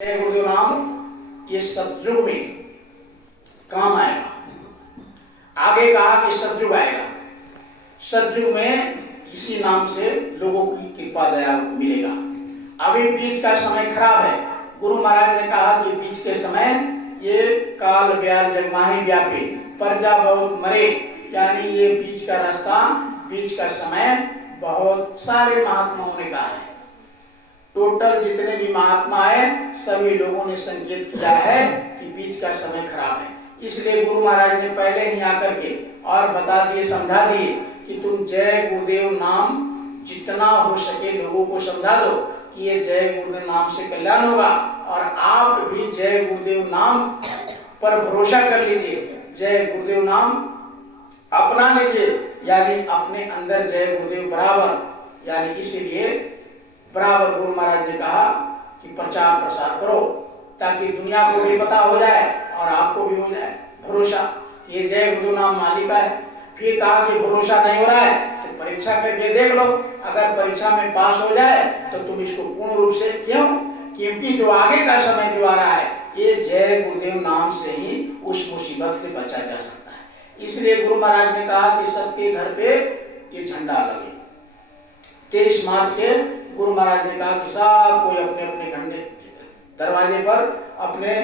गुरुदेव नाम ये सतयुग में काम आएगा। आगे कहा कि सतयुग आएगा, सतयुग में इसी नाम से लोगों की कृपा दया मिलेगा। अभी बीच का समय खराब है। गुरु महाराज ने कहा कि बीच के समय ये काल ब्याल जगमाही व्यापी प्रजा बहुत मरे, यानी ये बीच का रास्ता, बीच का समय बहुत सारे महात्माओं ने कहा है। टोटल जितने भी महात्मा है सभी लोगों ने संकेत किया है कि बीच का समय खराब है। इसलिए गुरु महाराज ने पहले ही आकर के और बता दिए, समझा दिए कि तुम जय गुरुदेव नाम जितना हो सके लोगों को समझा दो कि ये जय गुरुदेव नाम से कल्याण होगा, और आप भी जय गुरुदेव नाम पर भरोसा कर लीजिए, जय गुरुदेव नाम अपना लीजिए, यानी अपने अंदर जय गुरुदेव बराबर, यानी इसीलिए बराबर गुरु महाराज ने कहा कि प्रचार प्रसार करो ताकि दुनिया को भी पता हो जाए और आपको भी हो जाए भरोसा, ये जय गुरुदेव नाम मालिका है। फिर कहा कि भरोसा नहीं हो रहा है तो परीक्षा करके देख लो, अगर परीक्षा में पास हो जाए तो तुम इसको पूर्ण रूप से, क्योंकि जो आगे का समय जो आ रहा है ये जय गुरुदेव नाम से ही उस मुसीबत से बचा जा सकता है। इसलिए गुरु महाराज ने कहा कि सबके घर पे ये झंडा लगे। 23 मार्च के गुरु महाराज ने कहा कि सब कोई अपने अपने घंटे दरवाजे पर अपने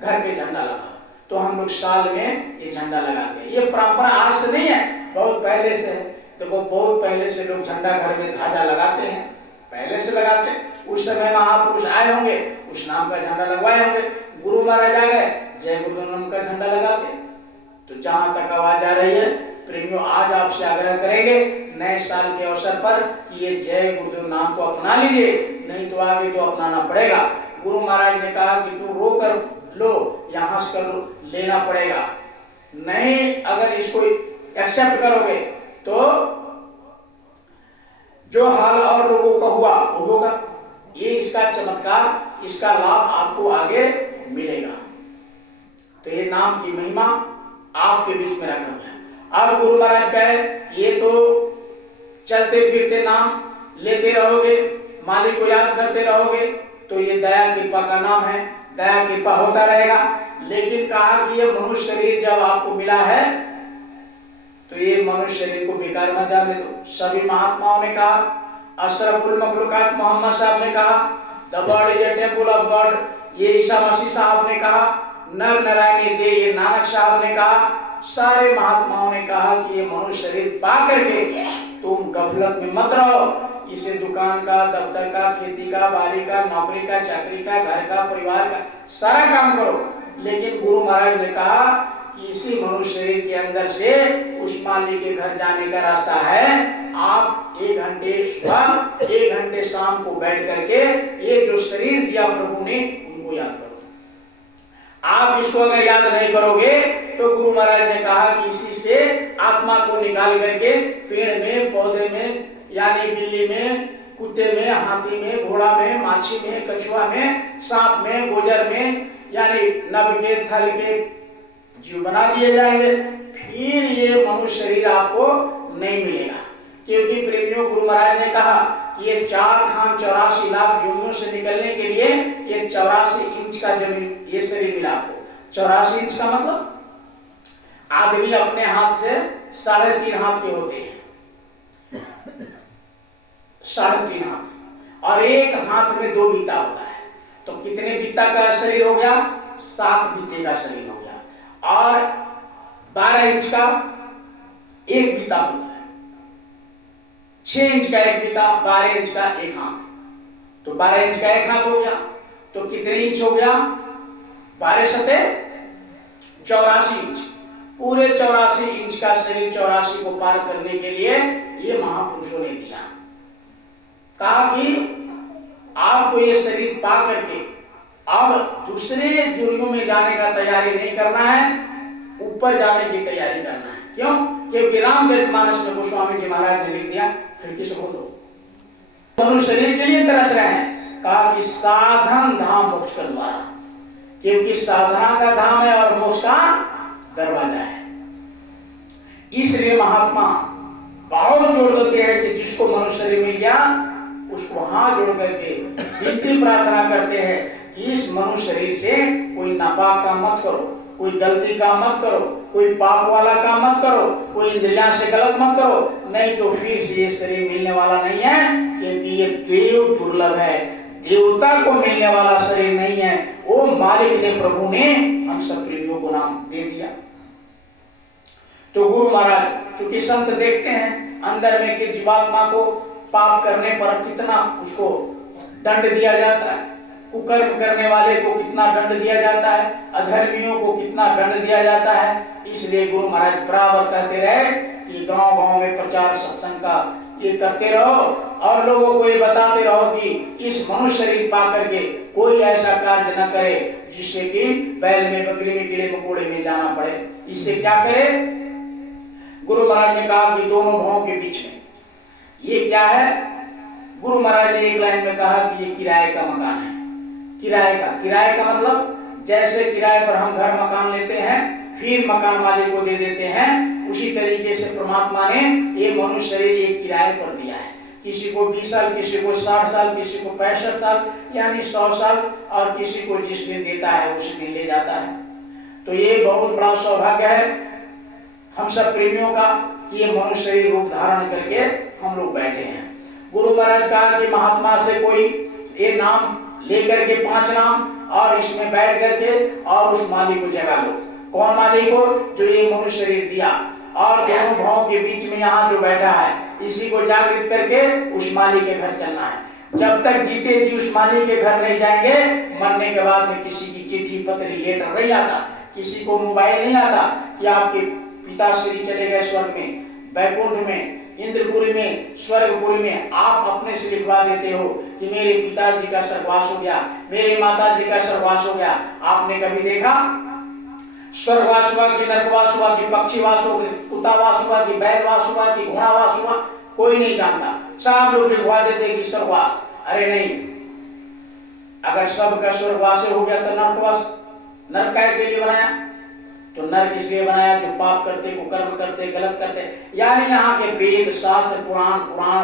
घर पे झंडा लगा। तो हम लोग साल में ये झंडा लगाते हैं। ये परंपरा आज से नहीं है, बहुत पहले से है। देखो बहुत पहले से लोग झंडा घर में ध्वजा लगाते हैं, पहले से लगाते हैं। उस समय महापुरुष आए होंगे, उस नाम का झंडा लगवाए होंगे, गुरु महाराज आ गए, जय गुरुदेव नाम का झंडा लगाते। तो जहां तक आवाज आ रही है प्रेमियों, आज आपसे आग्रह करेंगे नए साल के अवसर पर कि ये जय गुरुदेव नाम को अपना लीजिए, नहीं तो आगे तो अपनाना पड़ेगा। गुरु महाराज ने कहा कि तू रो कर लो, यहाँ से कर लो, लेना पड़ेगा। नहीं अगर इसको एक्सेप्ट करोगे तो जो हाल और लोगों का हुआ वो होगा। ये इसका चमत्कार, इसका लाभ आपको आगे मिलेगा। तो ये नाम की महिमा आपके बीच में रखना है। अब गुरु महाराज कहे ये तो चलते फिरते नाम लेते रहोगे, मालिक को याद करते रहोगे, तो ये दया कृपा का नाम है, दया कृपा होता रहेगा। लेकिन कहा कि ये मनुष्य शरीर जब आपको मिला है तो ये मनुष्य शरीर को बेकार मत जाने दो। सभी महात्माओं ने कहा, अशरफुल मखलूकात मोहम्मद साहब ने कहा, the body is a temple of God, ये ईसा मसीह साहब ने कहा, नर नारायणी दे, ये नानक साहब ने कहा, सारे महात्माओं ने कहा कि ये मनुष्य शरीर पा करके तुम गफलत में मत रहो। इसे दुकान का, दफ्तर का, खेती का, बारी का, नौकरी का, चाकरी का, घर का, परिवार का सारा काम करो। लेकिन गुरु महाराज ने कहा कि इसी मनुष्य शरीर के अंदर से उस मालिक के घर जाने का रास्ता है। आप 1 घंटे सुबह 1 घंटे शाम को बैठ करके ये जो शरीर दिया प्रभु ने उनको याद करो। आप इसको अगर याद नहीं करोगे तो गुरु महाराज ने कहा कि इसी से आत्मा को निकाल करके पेड़ में, पौधे में, यानी बिल्ली में, कुत्ते में, हाथी में, घोड़ा में, माछी में, कछुआ में, सांप में, गोजर में, यानी नभ के, थल के जीव बना दिए जाएंगे। फिर ये मनुष्य शरीर आपको नहीं मिलेगा। क्योंकि प्रेमियों गुरु महाराज ने कहा कि ये 4 खान 84 लाख जोनियों से निकलने के लिए ये 84 इंच का जमीन, ये शरीर मिला आपको। 84 इंच का मतलब आदमी अपने हाथ से 3.5 हाथ के होते हैं, 3.5 हाथ, और एक हाथ में 2 बीता होता है। तो कितने बीता का शरीर हो गया? 7 बीते का शरीर हो गया। और 12 इंच का एक बीता होता है, 6 इंच का एक बीता, 12 इंच का एक हाथ, तो 12 इंच का एक हाथ हो गया। तो कितने इंच हो गया? 12 सते 84 इंच। पूरे 84 इंच का शरीर 84 को पार करने के लिए ये महापुरुषों ने दिया। कहा कि आपको ये शरीर पा करके अब दूसरे जुर्मों में जाने का तैयारी नहीं करना है, ऊपर जाने की तैयारी करना है। क्यों? क्योंकि रामचरितमानस में गोस्वामी जी महाराज ने लिख दिया, खिड़की से बोलो, मनुष्य शरीर के लिए तरस रहे हैं। कहा कि साधन धाम मोक्ष का द्वारा, क्योंकि साधना का धाम है और मोक्ष का दरवाजा है। इसलिए महात्मा बहुत जोर देते हैं कि जिसको मनुष्य शरीर मिल गया उसको हाथ जोड़ करके विनती प्रार्थना करते हैं कि इस मनुष्य शरीर से कोई नापाक काम मत करो, कोई गलती काम मत करो, कोई पाप वाला काम मत करो, कोई इंद्रियां से गलत मत करो, नहीं तो फिर से ये शरीर मिलने वाला नहीं है, क्योंकि ये देव दुर्लभ है, देवता को मिलने वाला शरीर नहीं है। वो मालिक ने, प्रभु ने हम सब प्रेमियों को नाम दे दिया। तो गुरु महाराज चूंकि संत देखते हैं अंदर में कि जीवात्मा को पाप करने पर कितना उसको दंड दिया जाता है, कुकर्म करने वाले को कितना दंड दिया जाता है, अधर्मियों को कितना दंड दिया जाता है। इसलिए गुरु महाराज बराबर कहते रहे कि गांव गांव में प्रचार सत्संग का ये करते रहो और लोगों को ये बताते रहो कि इस मनुष्य शरीर पा करके कोई ऐसा कार्य न करे जिससे कि बैल में, बकरी में, कीड़े मकोड़े में जाना पड़े। इससे क्या करे? गुरु महाराज ने कहा कि दोनों भावों के बीच में ये क्या है? गुरु महाराज ने एक लाइन में कहा कि ये किराए का मकान है। किराए का मतलब जैसे किराए पर हम घर मकान लेते हैं फिर मकान मालिक को दे देते हैं, उसी तरीके से परमात्मा ने ये मनुष्य शरीर एक किराए पर दिया है। किसी को 20 साल, किसी को 60 साल, किसी को 65 साल यानी 100 साल, और किसी को जिस दिन देता है उसी दिन ले जाता है। तो ये बहुत बड़ा सौभाग्य है हम सब प्रेमियों का कि ये मनुष्य शरीर रूप धारण करके हम लोग बैठे हैं। गुरु महाराज कहा कि महात्मा से कोई ये नाम लेकर के 5 नाम और इसमें बैठ करके और उस मालिक को जगा लो। कौन मालिक को? जो ये मनुष्य शरीर दिया और दोनों भावों के बीच में यहाँ जो बैठा है, इसी को जागृत करके उस मालिक के घर चलना है। जब तक जीते जी उस मालिक के घर नहीं जाएंगे, मरने के बाद में किसी की चिट्ठी पत्री लेटर नहीं आता, किसी को मोबाइल नहीं आता कि आपके पिताश्री चले गए स्वर्ग में, बैकुंठ में, इंद्रपुरी में, स्वर्गपुरी में। आप अपने से लिखवा देते हो कि मेरे पिताजी का स्वर्गवास हो गया, मेरे माताजी का स्वर्गवास हो गया। आपने कभी देखा स्वर्गवास हुआ कि नरकवास हुआ कि पक्षीवास हुआ कि कुत्तावास हुआ कि बैलवास हुआ कि घोड़ावास हुआ? कोई नहीं जानता। सब लोग लिखवा देते कि स्वर्गवास। अरे नहीं, अगर सबका स्वर्गवास हो गया तो नरकवास नरक के लिए बनाया? तो नरक इसलिए बनाया जो पाप करते, कुकर्म करते, गलत करते। यानी यहाँ के वेद, शास्त्र, पुराण,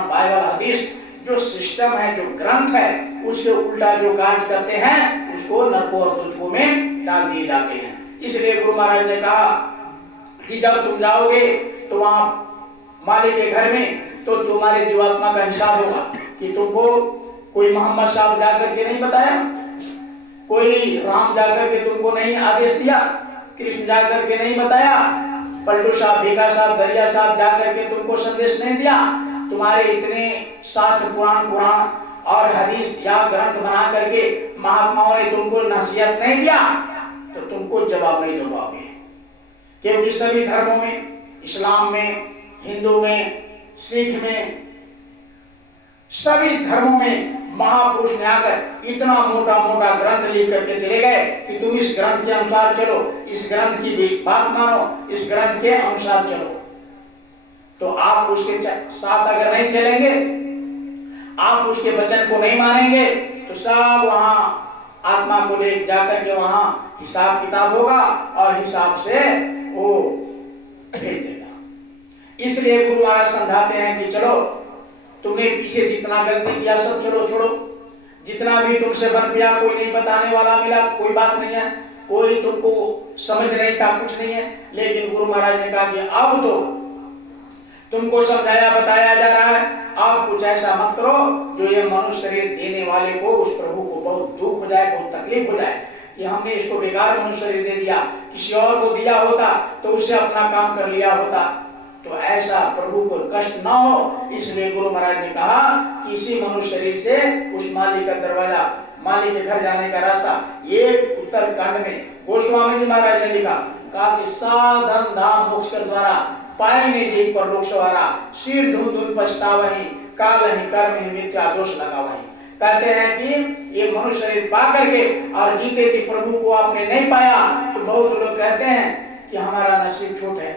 बाइबल, हदीस जो सिस्टम है, जो ग्रंथ है, उसके उल्टा जो कार्य करते हैं उसको नरकों और दोजखों में डाल दिए जाते हैं। इसलिए गुरु महाराज ने कहा कि जब तुम जाओगे तो वहां मालिक के घर में तो तुम्हारे जीवात्मा का हिसाब होगा कि तुमको कोई मोहम्मद साहब जाकर के नहीं बताया, कोई राम जाकर के तुमको नहीं आदेश दिया, कृष्ण जाकर के नहीं बताया, पलटू साहब, भीखा साहब, दरिया साहब जाकर के तुमको संदेश नहीं दिया। तुम्हारे इतने शास्त्र, पुराण और हदीस या ग्रंथ बना करके महात्माओं ने तुमको नसीहत नहीं दिया तो तुमको जवाब नहीं दे पाओगे। क्योंकि सभी धर्मों में, इस्लाम में, हिंदू में, सिख में, सभी धर्मों में महापुरुष ने आकर इतना मोटा मोटा ग्रंथ लिख करके चले गए कि तुम इस ग्रंथ के अनुसार चलो, इस ग्रंथ की बात मानो, इस ग्रंथ के अनुसार चलो। तो आप उसके साथ अगर नहीं चलेंगे, आप उसके वचन को नहीं मानेंगे तो सब वहां आत्मा को ले जाकर के वहां हिसाब किताब होगा और हिसाब से वो भेज देगा। इसलिए गुरु महाराज समझाते हैं कि चलो, तुमने पीछे जितना गलती किया सब चलो छोड़ो, जितना भी तुमसे बन पिया, कोई नहीं बताने वाला मिला, कोई बात नहीं है, कोई तुमको समझ नहीं था, कुछ नहीं है। लेकिन गुरु महाराज ने कहा कि अब तो तुमको समझाया बताया जा रहा है, अब कुछ ऐसा मत करो जो ये मनुष्य शरीर देने वाले को, उस प्रभु को बहुत दुख हो जाए, बहुत तकलीफ हो जाए कि हमने इसको बेकार मनुष्य शरीर दे दिया, किसी और को दिया होता तो उससे अपना काम कर लिया होता, तो ऐसा प्रभु को कष्ट ना हो। इसलिए गुरु महाराज ने कहा कि इसी मनुष्य शरीर से उस मालिक का दरवाजा, मालिक के घर जाने का रास्ता, ये उत्तरकांड में गोस्वामी जी महाराज ने लिखा, कहा कि साधन धाम मोक्ष कर द्वारा पाएंगे जी पर लोक सवारा, सिर धुन धुन पछतावही, काल ही कर्म ही मिथ्या दोष लगावही। कहते हैं कि ये मनुष्य शरीर पा करके और जीते जी प्रभु को आपने नहीं पाया तो बहुत लोग कहते हैं कि हमारा नसीब छोट है,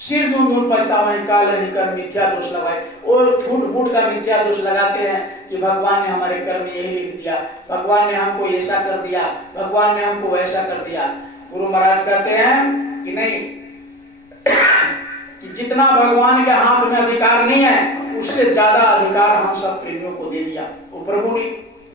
सिर धुन धुन पछतावही, काल ही कर्म मिथ्या दोष लगाए। वो झूठ मूठ का मिथ्या दोष लगाते हैं कि भगवान ने हमारे कर्म यही लिख दिया, भगवान ने हमको ऐसा कर दिया, भगवान ने हमको वैसा कर दिया। गुरु महाराज कहते हैं कि नहीं, कि जितना भगवान के हाथ में अधिकार नहीं है उससे ज्यादा अधिकार हम सब प्रेमियों को दे दिया वो प्रभु ने।